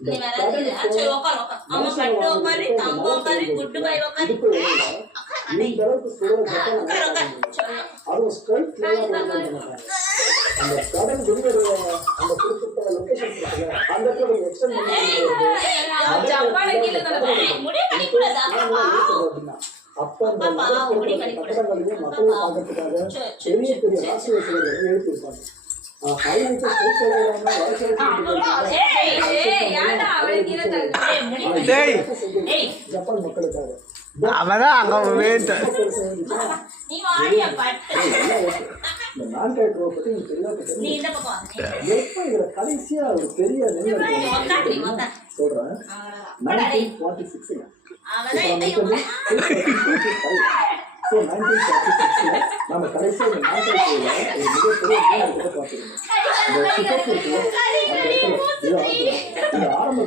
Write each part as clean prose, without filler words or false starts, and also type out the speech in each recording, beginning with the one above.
நீ வேற சரி உட்கார் உட்கார் அம்மா பட்டு உட்காரு தங்க உட்காரு குட்டு பாய் உட்காரு இந்த அளவுக்கு உட்கார் உட்கார் அது ஸ்ட்ரைட் அந்த கடல் வெளியில அந்த குறிப்பிட்ட லொகேஷன் இருக்குல்ல அந்த இடத்துல ஒரு எக்ஸ்டெண்ட் பண்ணி ஜப்பான கீழ தான் முடிய கடிக்க கூடாது அப்ப அந்த கட்டடங்களையும் மக்களை பார்க்கறதுக்காக பெரிய பெரிய ராசியர்களை எழுப்பியிருப்பாங்க. ஜப்பான் மக்களுக்காக கடைசியா ஒரு பெரிய சொல்றேன் 1946 So 1946 நம்ம கடைசியா இந்த நாட்டைக்குள்ள ஒரு மிகப்பெரிய இடத்தை பார்த்திருக்கோம். இந்த ஆரம்ப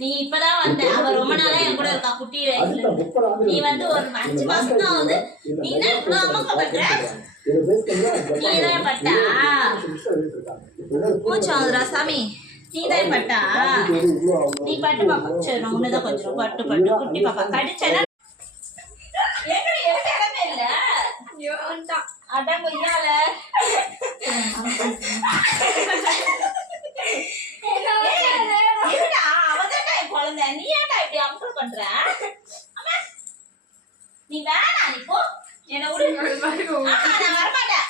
நீ இப்பதான் வந்த அவ ரொம்ப நாளா என் கூட இருக்கா குட்டி நீ வந்து ஒரு 5 மாசம் தான் ஆகுது நீ தான் இவ்வளவு அம்மா பண்ற நீதான் பட்டா மூச்சாதுரா சாமி நீதான் பட்டா நீ பட்டு பாப்பா சரி நான் உன்னதான் கொஞ்சம் பட்டு பட்டு குட்டி பாப்பா கடிச்சல இடமே இல்ல அதான் கொய்யால அவதான் குழந்தை நீ ஏன்டா இப்படி அம்சல் பண்ற நீ வேணா நீ போ என்ன விடு நான் வரமாட்டேன்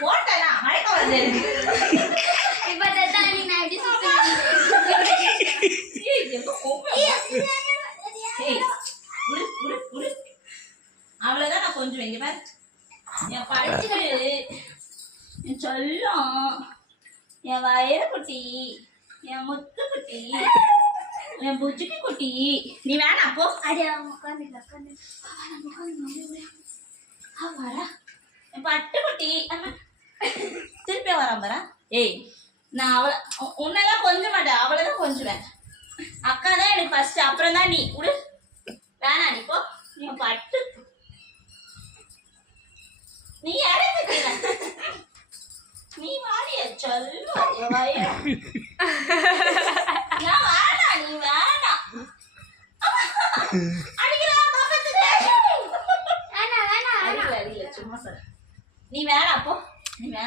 போட்டா மழைக்க வருது அவ்வளவுதான் நான் கொஞ்சம் வைங்க பாரு என் படிச்சுக்கிட்டு என் சொல்லும் என் வயிறு குட்டி என் முத்து குட்டி என் புச்சுக்கு குட்டி நீ வேணா போ வரா என் பட்டு குட்டி திருப்பி வரான் பாரா ஏய் நான் அவளை உன்னதான் கொஞ்சம் மாட்டேன் அவளைதான் கொஞ்சுவேன் அக்கா தான் எனக்கு ஃபர்ஸ்ட் அப்புறம் தான் நீ விடு வேணா நீ போ என் பட்டு நீ யாரும் நீ வாடிய சொல்லுவா வேணா நீ வேணா